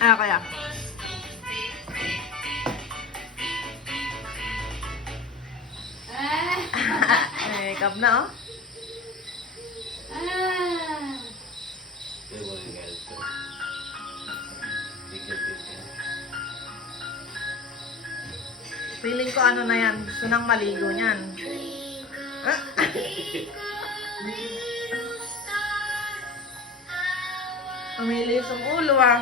Ah, kaya. Makeup na, oh. Feeling ko ano na yan. Gusto nang maligo niyan. Ah. Umilis ang ulo, ah.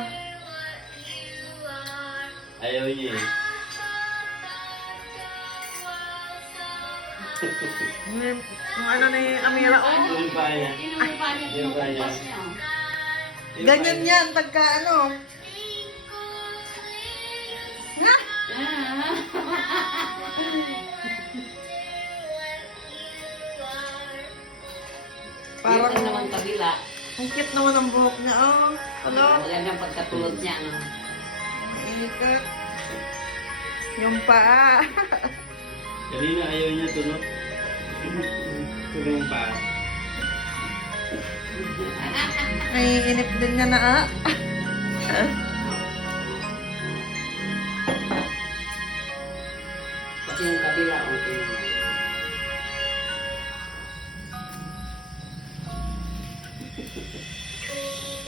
Ayaw niya eh. Yung ano na yung Amira, oh. Yung pa niya. Yung pa niya. Ganyan yan, pagka ano. Ha? Parang Parang naman kabila. ang cute naman ang buhok niya, oh. Ano? Magandang pagkatulog niya. Ano? Ikat. Yung paa. Kanina ayaw niya tunog. Tunog yung paa. Naiinip din niya na, ah. Pati yung kabila. Okay.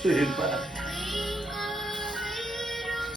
Tunog yung paa.